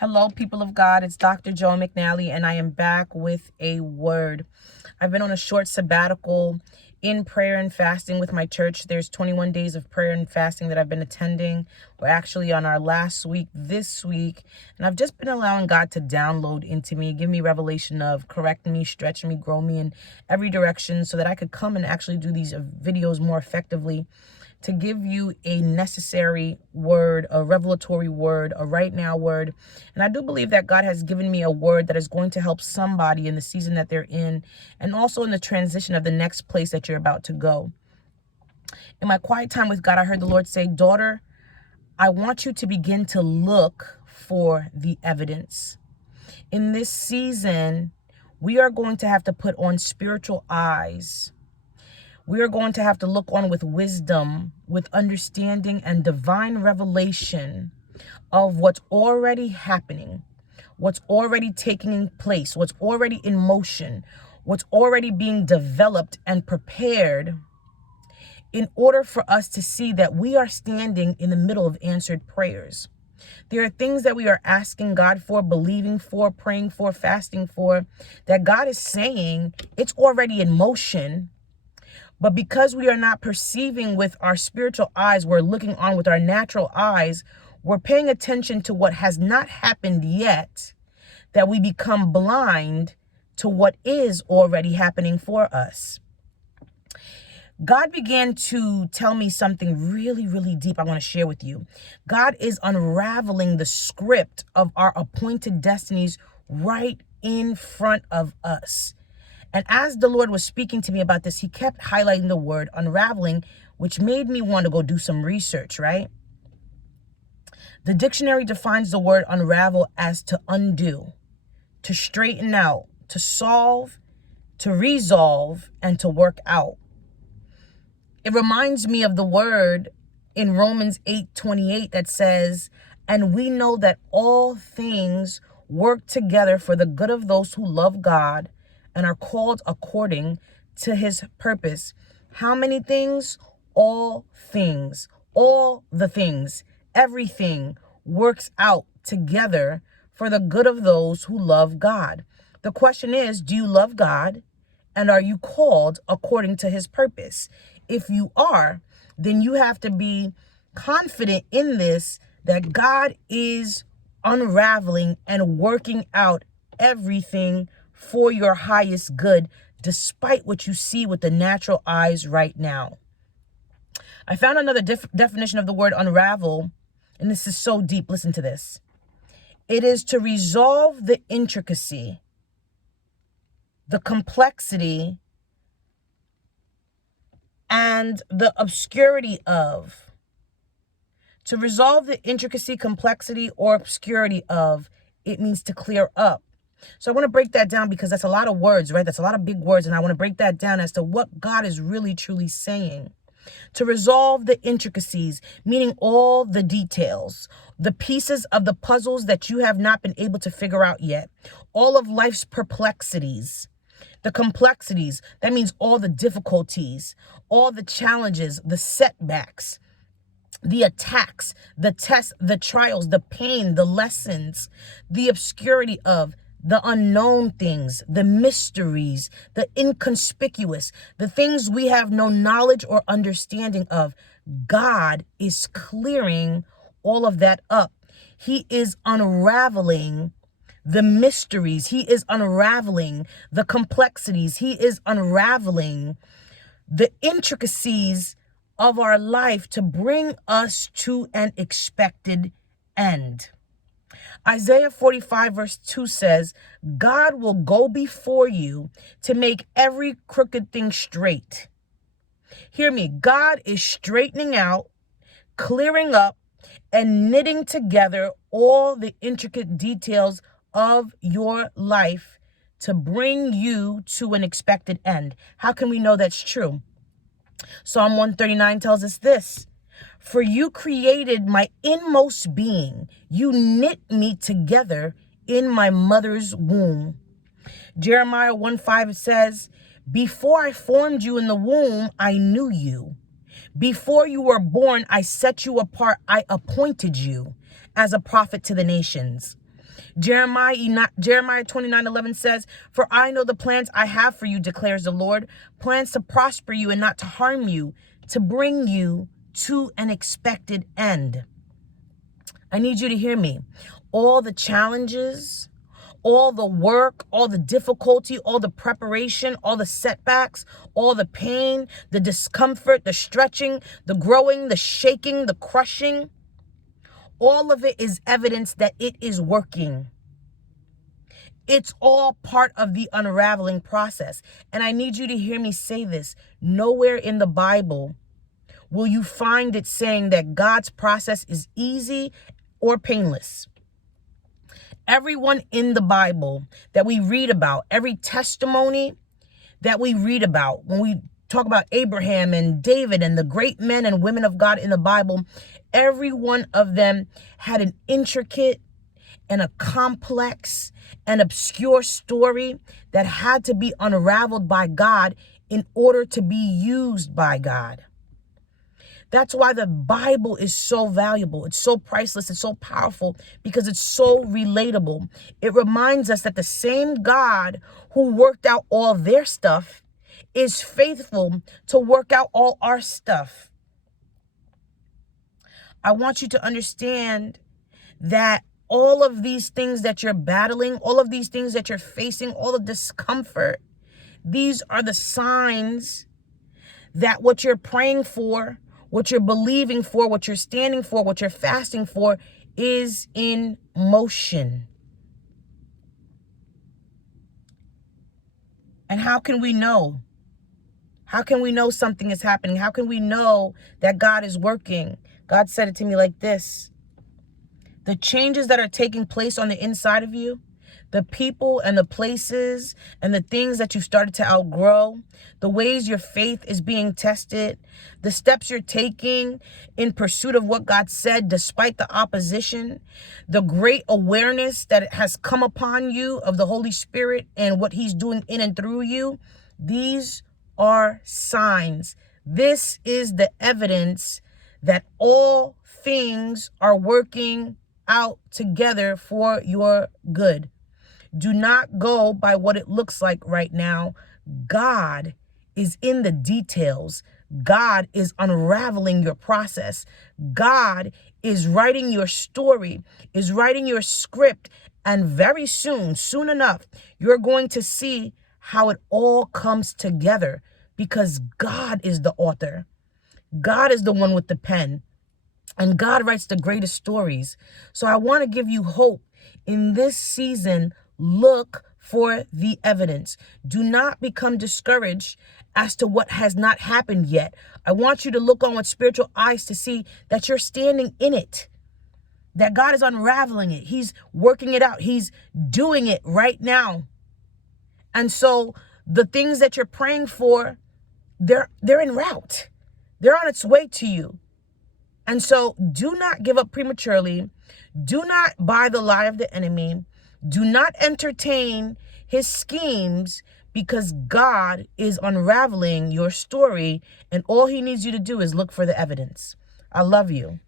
Hello, people of God. It's Dr. Joe Macnalie, and I am back with a word. I've been on a short sabbatical in prayer and fasting with my church. There's 21 days of prayer and fasting that I've been attending. We're actually on our last week this week, and I've just been allowing God to download into me, give me revelation of, correct me, stretch me, grow me in every direction so that I could come and actually do these videos more effectively, to give you a necessary word, a revelatory word, a right now word. And I do believe that God has given me a word that is going to help somebody in the season that they're in, and also in the transition of the next place that you're about to go. In my quiet time with God, I heard the Lord say, "Daughter, I want you to begin to look for the evidence." In this season, we are going to have to put on spiritual eyes. We are going to have to look on with wisdom, with understanding and divine revelation of what's already happening, what's already taking place, what's already in motion, what's already being developed and prepared, in order for us to see that we are standing in the middle of answered prayers. There are things that we are asking God for, believing for, praying for, fasting for, that God is saying it's already in motion. But because we are not perceiving with our spiritual eyes, we're looking on with our natural eyes, we're paying attention to what has not happened yet, that we become blind to what is already happening for us. God began to tell me something really, really deep I want to share with you. God is unraveling the script of our appointed destinies right in front of us. And as the Lord was speaking to me about this, he kept highlighting the word unraveling, which made me want to go do some research, right? The dictionary defines the word unravel as to undo, to straighten out, to solve, to resolve, and to work out. It reminds me of the word in Romans 8:28 that says, "And we know that all things work together for the good of those who love God and are called according to his purpose." How many things? All things, all the things, everything works out together for the good of those who love God. The question is, do you love God? And are you called according to his purpose? If you are, then you have to be confident in this, that God is unraveling and working out everything for your highest good, despite what you see with the natural eyes right now. I found another definition of the word unravel, and this is so deep. Listen to this. It is to resolve the intricacy, the complexity, and the obscurity of. To resolve the intricacy, complexity, or obscurity of, it means to clear up. So I want to break that down, because that's a lot of words, right? That's a lot of big words. And I want to break that down as to what God is really, truly saying. To resolve the intricacies, meaning all the details, the pieces of the puzzles that you have not been able to figure out yet, all of life's perplexities. The complexities, that means all the difficulties, all the challenges, the setbacks, the attacks, the tests, the trials, the pain, the lessons, the obscurity of, the unknown things, the mysteries, the inconspicuous, the things we have no knowledge or understanding of. God is clearing all of that up. He is unraveling the mysteries. He is unraveling the complexities. He is unraveling the intricacies of our life to bring us to an expected end. Isaiah 45 verse 2 says, "God will go before you to make every crooked thing straight." Hear me. God is straightening out, clearing up, and knitting together all the intricate details of your life to bring you to an expected end. How can we know that's true? Psalm 139 tells us this: "For you created my inmost being. You knit me together in my mother's womb." Jeremiah 1:5 says, "Before I formed you in the womb, I knew you. Before you were born, I set you apart. I appointed you as a prophet to the nations." Jeremiah 29:11 says, "For I know the plans I have for you, declares the Lord, plans to prosper you and not to harm you, to bring you to an expected end." I need you to hear me. All the challenges, all the work, all the difficulty, all the preparation, all the setbacks, all the pain, the discomfort, the stretching, the growing, the shaking, the crushing, all of it is evidence that it is working. It's all part of the unraveling process. And I need you to hear me say this. Nowhere in the Bible will you find it saying that God's process is easy or painless. Everyone in the Bible that we read about, every testimony that we read about, when we talk about Abraham and David and the great men and women of God in the Bible, every one of them had an intricate and a complex and obscure story that had to be unraveled by God in order to be used by God. That's why the Bible is so valuable. It's so priceless. It's so powerful because it's so relatable. It reminds us that the same God who worked out all their stuff is faithful to work out all our stuff. I want you to understand that all of these things that you're battling, all of these things that you're facing, all the discomfort, these are the signs that what you're praying for, what you're believing for, what you're standing for, what you're fasting for is in motion. And how can we know? How can we know something is happening? How can we know that God is working? God said it to me like this. The changes that are taking place on the inside of you, the people and the places and the things that you've started to outgrow, the ways your faith is being tested, the steps you're taking in pursuit of what God said despite the opposition, the great awareness that has come upon you of the Holy Spirit and what he's doing in and through you, these are signs. This is the evidence that all things are working out together for your good. Do not go by what it looks like right now. God is in the details. God is unraveling your process. God is writing your story, is writing your script. And very soon, soon enough, you're going to see how it all comes together because God is the author. God is the one with the pen. And God writes the greatest stories. So I want to give you hope in this season. Look for the evidence. Do not become discouraged as to what has not happened yet. I want you to look on with spiritual eyes to see that you're standing in it, that God is unraveling it. He's working it out. He's doing it right now. And so the things that you're praying for, they're en route. They're on its way to you. And so do not give up prematurely. Do not buy the lie of the enemy. Do not entertain his schemes because God is unraveling your story and all he needs you to do is look for the evidence. I love you.